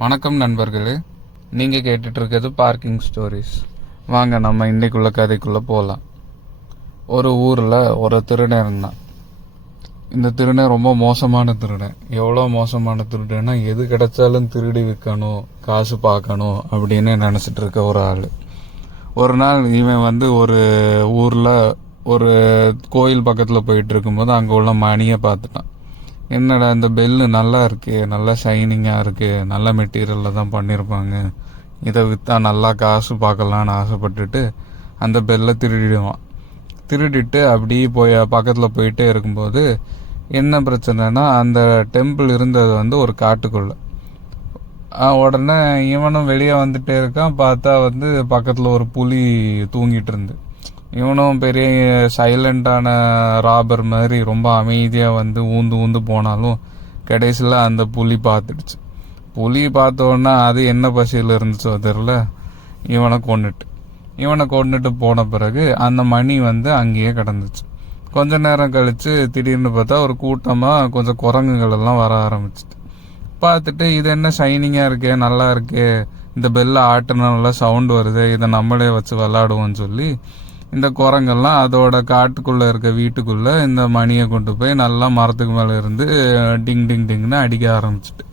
வணக்கம் நண்பர்களே, நீங்கள் கேட்டுட்டு இருக்கிறது பார்க்கிங் ஸ்டோரிஸ். வாங்க நம்ம இன்னைக்குள்ள கதைக்குள்ளே போகலாம். ஒரு ஊரில் ஒரு திருடன் இருந்தான். இந்த திருடன் ரொம்ப மோசமான திருடன். எவ்வளோ மோசமான திருடன்னா, எது கிடைச்சாலும் திருடி விற்கணும், காசு பார்க்கணும் அப்படின்னு நினச்சிட்டு இருக்க ஒரு ஆள். ஒரு நாள் இவன் ஒரு ஊரில் ஒரு கோயில் பக்கத்தில் போயிட்டு இருக்கும்போது அங்கே உள்ள மணியை பார்த்துட்டான். என்னடா இந்த பெல்லு நல்லா இருக்கு, நல்லா ஷைனிங்காக இருக்கு, நல்ல மெட்டீரியலில் தான் பண்ணியிருப்பாங்க, இதை விற்றா நல்லா காசு பார்க்கலான்னு ஆசைப்பட்டுட்டு அந்த பெல்லை திருடிடுவான். திருடிட்டு அப்படியே பக்கத்தில் போயிட்டே இருக்கும்போது என்ன பிரச்சனைனா, அந்த டெம்பிள் இருந்தது ஒரு காட்டுக்குள்ளே. உடனே இவனும் வெளியே வந்துட்டே இருக்கான். பார்த்தா பக்கத்தில் ஒரு புலி தூங்கிட்டு இருந்து. இவனும் பெரிய சைலண்டான ராபர் மாதிரி ரொம்ப அமைதியாக ஊந்து போனாலும் கடைசியில் அந்த புலி பார்த்துடுச்சு. புலி பார்த்தோன்னா அது என்ன பசியில் இருந்துச்சோ தெரியல, இவனை கொண்டுட்டு போன பிறகு அந்த மணி அங்கேயே கிடந்துச்சு. கொஞ்ச நேரம் கழித்து திடீர்னு பார்த்தா ஒரு கூட்டமாக கொஞ்சம் குரங்குகள் எல்லாம் வர ஆரம்பிச்சிட்டு. பார்த்துட்டு இது என்ன ஷைனிங்காக இருக்கே, நல்லா இருக்கே, இந்த பெல்லை ஆட்டினா நல்லா சவுண்டு வருது, இதை நம்மளே வச்சு விளாடுவோன்னு சொல்லி இந்த குரங்கெல்லாம் அதோட காட்டுக்குள்ளே இருக்க வீட்டுக்குள்ளே இந்த மணியை கொண்டு போய் நல்லா மரத்துக்கு மேலே இருந்து டிங் டிங் டிங்னு அடிக்க ஆரம்பிச்சிட்டு.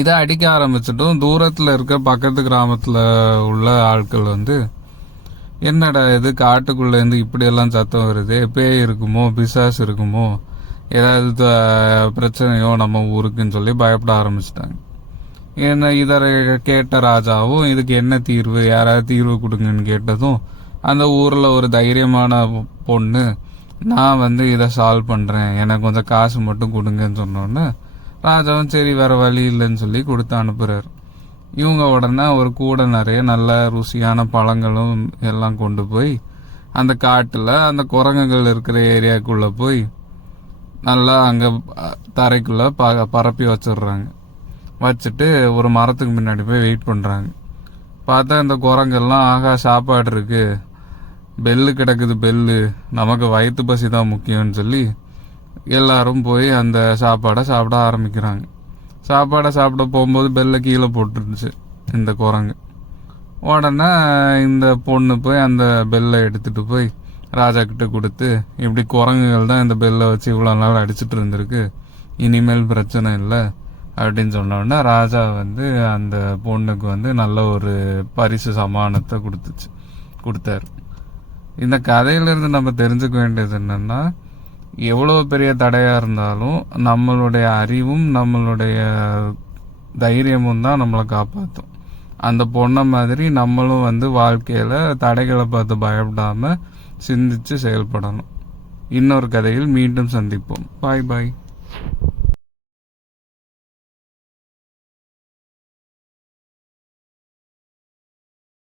இதை அடிக்க ஆரம்பிச்சிட்டும் தூரத்தில் இருக்க பக்கத்து கிராமத்தில் உள்ள ஆட்கள் என்னடா இது காட்டுக்குள்ளேருந்து இப்படியெல்லாம் சத்தம் வருது, பேய் இருக்குமோ, பிசாசு இருக்குமோ, ஏதாவது பிரச்சனையோ நம்ம ஊருக்குன்னு சொல்லி பயப்பட ஆரம்பிச்சிட்டாங்க. என்ன இதை கேட்ட ராஜாவும் இதுக்கு என்ன தீர்வு, யாராவது தீர்வு கொடுங்கன்னு கேட்டதும் அந்த ஊரில் ஒரு தைரியமான பொண்ணு, நான் இதை சால்வ் பண்ணுறேன், எனக்கு கொஞ்சம் காசு மட்டும் கொடுங்கன்னு சொன்னோன்னே ராஜாவும் சரி வேறு வழி இல்லைன்னு சொல்லி கொடுத்து அனுப்புகிறார். இவங்க உடனே ஒரு கூடை நிறைய நல்ல ருசியான பழங்களும் எல்லாம் கொண்டு போய் அந்த காட்டில் அந்த குரங்குகள் இருக்கிற ஏரியாக்குள்ளே போய் நல்லா அங்கே தரைக்குள்ளே பரப்பி வச்சிடுறாங்க. வச்சுட்டு ஒரு மரத்துக்கு முன்னாடி போய் வெயிட் பண்ணுறாங்க. பார்த்தா இந்த குரங்கெல்லாம் ஆகா சாப்பாடு இருக்கு, பெல்லு கிடக்குது, பெல்லு நமக்கு வயிற்று பசி தான் முக்கியம்னு சொல்லி எல்லாரும் போய் அந்த சாப்பாடை சாப்பிட ஆரம்பிக்கிறாங்க. சாப்பாடை சாப்பிட போகும்போது பெல்லை கீழே போட்டுருந்துச்சு இந்த குரங்கு. உடனே இந்த பொண்ணு போய் அந்த பெல்லை எடுத்துட்டு போய் ராஜா கிட்ட கொடுத்து, இப்படி குரங்குகள் தான் இந்த பெல்லை வச்சு இவ்வளோ நாள் அடிச்சுட்டு இருந்திருக்கு, இனிமேல் பிரச்சனை இல்லை அப்படின்னு சொன்னோடனே ராஜா அந்த பொண்ணுக்கு நல்ல ஒரு பரிசு சமானத்தை கொடுத்தாரு. இந்த கதையிலிருந்து நம்ம தெரிஞ்சுக்க வேண்டியது என்னன்னா, எவ்வளோ பெரிய தடையாக இருந்தாலும் நம்மளுடைய அறிவும் நம்மளுடைய தைரியமும் தான் நம்மளை காப்பாற்றும். அந்த பொண்ணை மாதிரி நம்மளும் வாழ்க்கையில் தடைகளை பார்த்து பயப்படாமல் சிந்திச்சு செயல்படணும். இன்னொரு கதையில் மீண்டும் சந்திப்போம். பாய் பாய்.